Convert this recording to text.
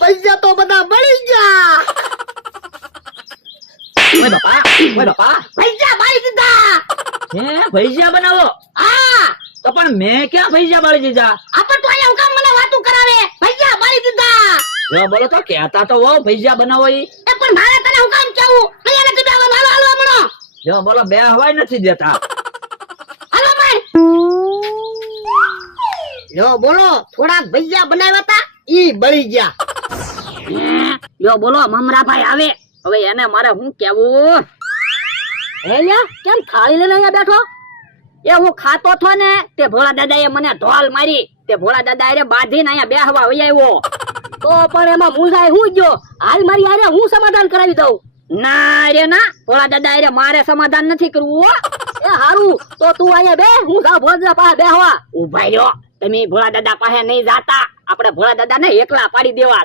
પૈસા તો બધા મળી ગયા. ઓય બાપા પૈસા બાળી દીધા. હે ભૈજા બનાવો? હા તો પણ મેં ક્યાં ભૈજા બાળી દીધા? આપણ તો અહીંયા હુકામ મને વાતું કરાવે. પૈસા બાળી દીધા. જો બોલો તો કહેતા તો હોવ ભૈજા બનાવો ઈ. એ પણ મારે તને હુકામ કેવું? અહીંયા નથી બેવાનું. હાલો હાલો હમણો. જો બોલો બે હવાય નથી દેતા. હાલો ભાઈ. લો બોલો થોડાક ભૈયા બનાવ્યા હતા ઈ બળી ગયા. યો બોલો મમરાભાઈ આવે હવે એને મારે શું કેવું? હે લ્યા કેમ થાળી લઈને અહીંયા બેઠો? એ હું ખાતો થો ને તે ભોળા દાદાએ મને ઢોલ મારી. તે ભોળા દાદા અરે બાંધીને અહીંયા બેહવા વઈ આવ્યો. તો પણ એમાં મુંજાય હું ગયો. હાલ મારી આરે હું સમાધાન કરાવી દઉં. ના રે ના ભોળા દાદા અરે મારે સમાધાન નથી કરવું હો. એ હારું તો તું અહીંયા બે હું જાઉં ભોળા પાસે બેહવા. ઉભા રહ્યો તમે ભોળા દાદા પાસે નહીં જાતા. આપણે ભોળા દાદા ને એકલા પાડી દેવા.